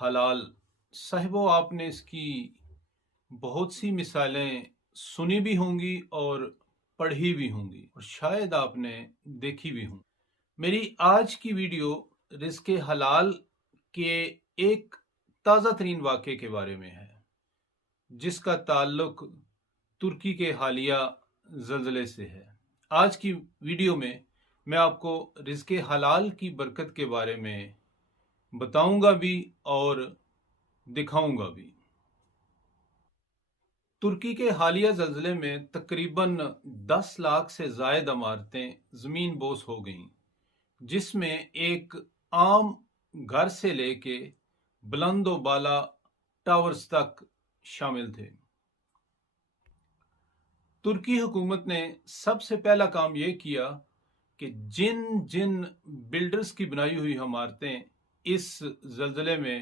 حلال صاحبو، آپ نے اس کی بہت سی مثالیں سنی بھی ہوں گی اور پڑھی بھی ہوں گی، اور شاید آپ نے دیکھی بھی ہوں۔ میری آج کی ویڈیو رزق حلال کے ایک تازہ ترین واقعے کے بارے میں ہے، جس کا تعلق ترکی کے حالیہ زلزلے سے ہے۔ آج کی ویڈیو میں آپ کو رزق حلال کی برکت کے بارے میں بتاؤں گا بھی اور دکھاؤں گا بھی۔ ترکی کے حالیہ زلزلے میں تقریباً 10 لاکھ سے زائد عمارتیں زمین بوس ہو گئیں، جس میں ایک عام گھر سے لے کے بلند و بالا ٹاورز تک شامل تھے۔ ترکی حکومت نے سب سے پہلا کام یہ کیا کہ جن بلڈرز کی بنائی ہوئی عمارتیں اس زلزلے میں